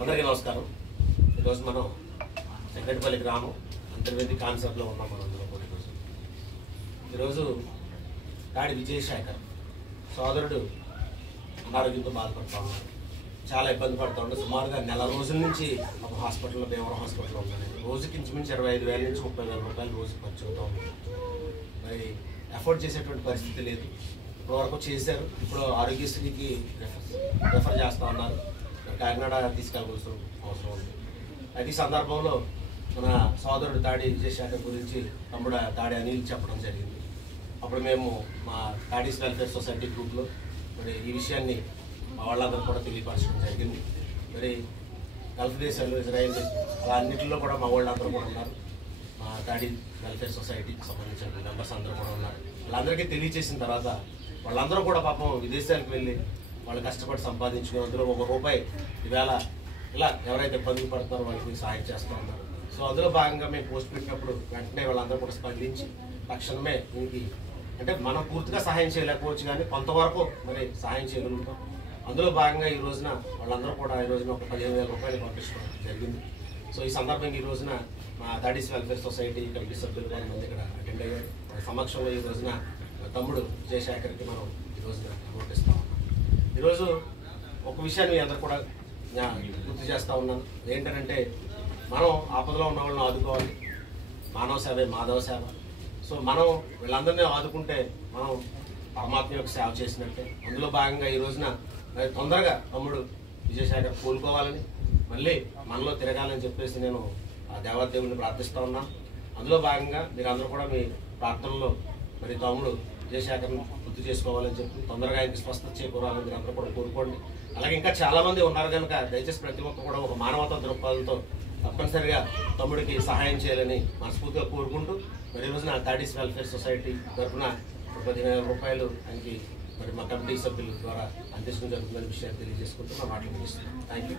అందరికీ నమస్కారం. ఈరోజు మనం సెక్రటపల్లి గ్రామం అంతర్వేది కాన్సెప్ట్లో ఉన్నాం. మనందరం కూడా ఈరోజు తాడి విజయశేఖర్ సోదరుడు అనారోగ్యంతో బాధపడుతూ ఉన్నారు. చాలా ఇబ్బంది పడుతూ ఉండే సుమారుగా నెల రోజుల నుంచి ఒక హాస్పిటల్లో భీమవరం హాస్పిటల్లో ఉన్నాను. రోజుకి ఇంచుమించు 25,000 నుంచి 30,000 రూపాయలు రోజుకి ఖర్చు అవుతూ ఉంది. మరి అఫోర్డ్ చేసేటువంటి పరిస్థితి లేదు. ఇప్పటివరకు చేశారు. ఇప్పుడు ఆరోగ్యశ్రీకి రెఫర్ చేస్తూ ఉన్నారు. కాకినాడ తీసుకెళ్ళవలసిన అవసరం ఉంది. అయితే ఈ సందర్భంలో మన సోదరుడు తాడి విజయశేఖర్ గురించి తమ్ముడు తాడి అనిల్ చెప్పడం జరిగింది. అప్పుడు మేము మా తాడీస్ వెల్ఫేర్ సొసైటీ గ్రూప్లో మరి ఈ విషయాన్ని మా వాళ్ళందరూ కూడా తెలియపరచడం జరిగింది. మరి గల్ఫ్ దేశాలు, ఇజ్రాయెల్ అలా అన్నింటిలో కూడా మా వాళ్ళందరూ కూడా ఉన్నారు. మా తాడి వెల్ఫేర్ సొసైటీకి సంబంధించిన మెంబర్స్ అందరూ కూడా ఉన్నారు. వాళ్ళందరికీ తెలియచేసిన తర్వాత వాళ్ళందరూ కూడా పాపం విదేశాలకు వెళ్ళి వాళ్ళు కష్టపడి సంపాదించుకుని అందులో ₹1 ఈవేళ ఇలా ఎవరైతే ఇబ్బందులు పడుతున్నారో వాళ్ళకి సహాయం చేస్తూ ఉన్నారు. సో అందులో భాగంగా మేము పోస్ట్ పెట్టినప్పుడు వెంటనే వాళ్ళందరూ కూడా స్పందించి తక్షణమే దీనికి అంటే మనం పూర్తిగా సహాయం చేయలేకపోవచ్చు, కానీ కొంతవరకు మరి సహాయం చేయగలుగుతాం. అందులో భాగంగా ఈ రోజున వాళ్ళందరూ కూడా ఈ రోజున ఒక 15,000 రూపాయలు పంపించడం జరిగింది. సో ఈ సందర్భంగా ఈ రోజున మా తాడీస్ వెల్ఫేర్ సొసైటీ కమిటీ సభ్యులు కొంతమంది ఇక్కడ అటెండ్ అయ్యారు. వాళ్ళ సమక్షంలో ఈ రోజున తమ్ముడు విజయశేఖర్కి మనం ఈ రోజున అమౌంట్ ఇస్తా ఉన్నాం. ఈరోజు ఒక విషయాన్ని అందరూ కూడా గుర్తు చేస్తూ ఉన్నాను. ఏంటంటే మనం ఆపదలో ఉన్న వాళ్ళని ఆదుకోవాలి. మానవ సేవే మాధవ సేవ. సో మనం వీళ్ళందరినీ ఆదుకుంటే మనం పరమాత్మ యొక్క సేవ చేసినట్టే. అందులో భాగంగా ఈ రోజున మరి తొందరగా తమ్ముడు విజయశేఖర్ కోలుకోవాలని మళ్ళీ మనలో తిరగాలని చెప్పేసి నేను ఆ దేవాదేవుని ప్రార్థిస్తూ ఉన్నాను. అందులో భాగంగా మీరందరూ కూడా మీ ప్రార్థనలో మరి తమ్ముడు విజయశేఖర్ని గుర్తు చేసుకోవాలని చెప్పి తొందరగా ఆయనకి స్వస్థత చేకూరాలని మీరు అందరూ కూడా కోరుకోండి. అలాగే ఇంకా చాలామంది ఉన్నారు కనుక దయచేసి ప్రతి ఒక్కరు కూడా ఒక మానవతా దృక్పథంతో తప్పనిసరిగా తమ్ముడికి సహాయం చేయాలని మనస్ఫూర్తిగా కోరుకుంటూ మరి ఈ రోజున తాడీస్ వెల్ఫేర్ సొసైటీ తరఫున 15,000 రూపాయలు ఆయనకి మరి మా కమిటీ సభ్యుల ద్వారా అందించడం జరుగుతుందనే విషయాన్ని తెలియజేసుకుంటూ మా మాటలు ముగిస్తున్నాం. Thank you.